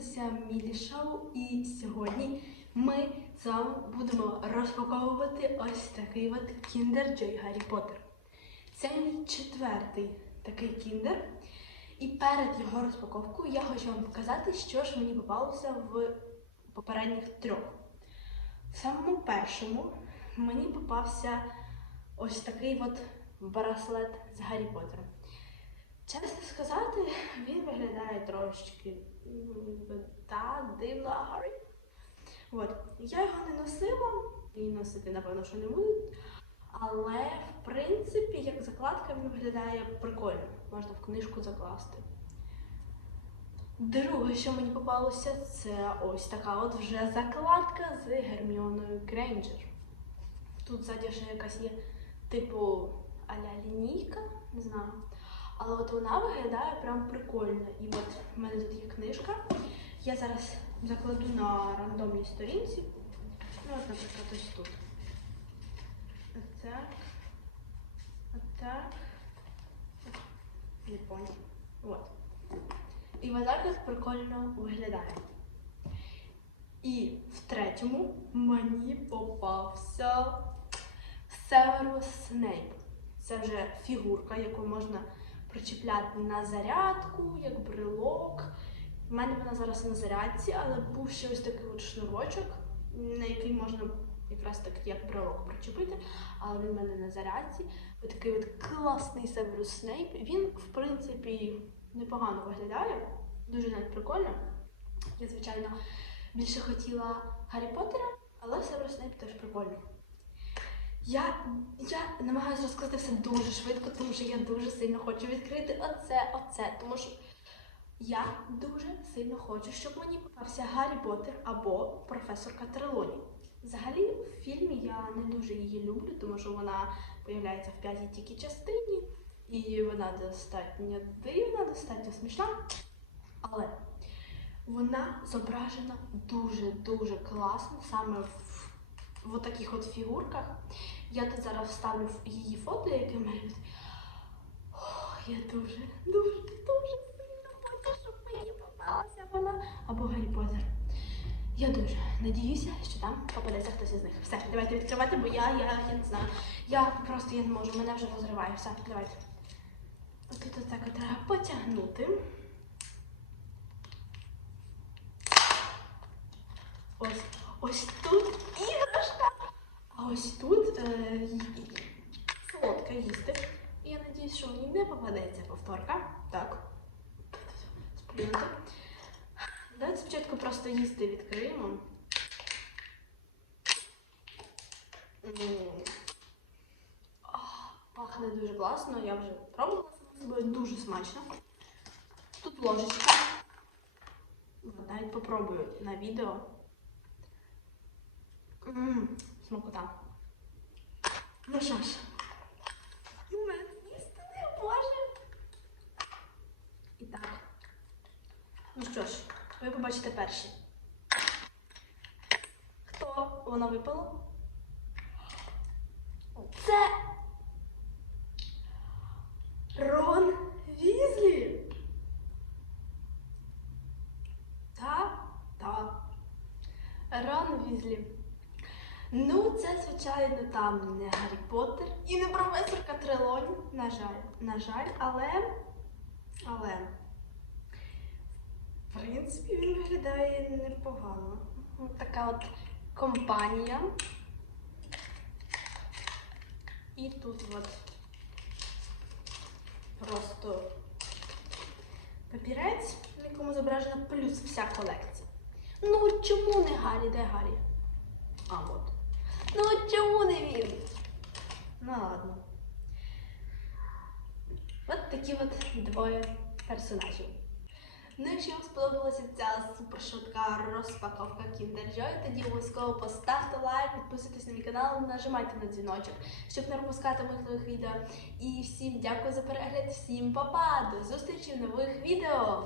дивитися Мілі Шоу, і сьогодні ми з вами будемо розпаковувати ось такий от Kinder Joy Гаррі Поттер. Це мій четвертий такий кіндер. І перед його розпаковкою я хочу вам показати, що ж мені попалося в попередніх трьох. В самому першому мені попався ось такий от браслет з Гаррі Поттером. Чесно сказати, він виглядає трошечки та дивно Гаррі. От. Я його не носила і носити, напевно, що не буду. Але, в принципі, як закладка він виглядає прикольно. Можна в книжку закласти. Друге, що мені попалося, це ось така от вже закладка з Герміоною Грейнджер. Тут ззаді ще якась є типу аля лінійка, не знаю. Але от вона виглядає прям прикольно. І от в мене тут є книжка. Я зараз закладу на рандомній сторінці. Ну, от, наприклад, ось тут. Отак. Отак. Не понял. От. І вона так прикольно виглядає. І в третьому мені попався Северус Снейп. Це вже фігурка, яку можна причіпляти на зарядку, як брелок. У мене вона зараз на зарядці, але був ще ось такий от шнурочок, на який можна якраз так як брелок причепити, але він в мене на зарядці. Ось такий от класний Северус Снейп. Він, в принципі, непогано виглядає, дуже навіть прикольно. Я, звичайно, більше хотіла Гаррі Поттера, але Северус Снейп теж прикольно. Я, я намагаюся розказати все дуже швидко, тому що я дуже сильно хочу відкрити оце, оце. Тому що я дуже сильно хочу, щоб мені попався Гаррі Поттер або професорка Трелоні. Взагалі, в фільмі я не дуже її люблю, тому що вона появляється в п'ятій тільки частині, і вона достатньо дивна, достатньо смішна. Але вона зображена дуже-дуже класно, саме в, в таких от фігурках. Я тут зараз вставлю її фото, яке. Ох, я дуже, дуже, дуже сильно хочу, щоб мені попалася вона або Гаррі Поттер. Я дуже надіюся, що там попадеться хтось із них. Все, давайте відкривати, бо я, я, я не знаю. Я просто я не можу, мене вже розриває. Все, давайте. Отут отак от треба потягнути. Ось, ось тут ось тут е, солодка їсти. І я надіюсь, що мені не попадеться повторка. Так. Сплюнути. Давайте спочатку просто їсти відкриємо. М. Ах, Пахне дуже класно, я вже пробувала собою дуже смачно. Тут ложечка. Навіть попробую на відео. Ммм, смакота. Ж, у мене їсти не може. І так. Ну що ж, ви побачите перші. Хто воно випало? Це Рон Візлі. Та, та. Рон Візлі. Ну, це, звичайно, там не Гаррі Поттер і не професорка Трелоні. На жаль, на жаль, але. Але. В принципі, він виглядає непогано. Така от компанія. І тут от просто папірець, на якому зображена плюс вся колекція. Ну чому не Гаррі? Де Гаррі? А от. Ну чому не він? Ну ладно. От такі от двоє персонажів. Ну, якщо вам сподобалася ця супер швидка розпаковка Kinder Joy, тоді обов'язково поставте лайк, підписуйтесь на мій канал, нажимайте на дзвіночок, щоб не пропускати моїх нових відео. І всім дякую за перегляд, всім па-па, до зустрічі в нових відео!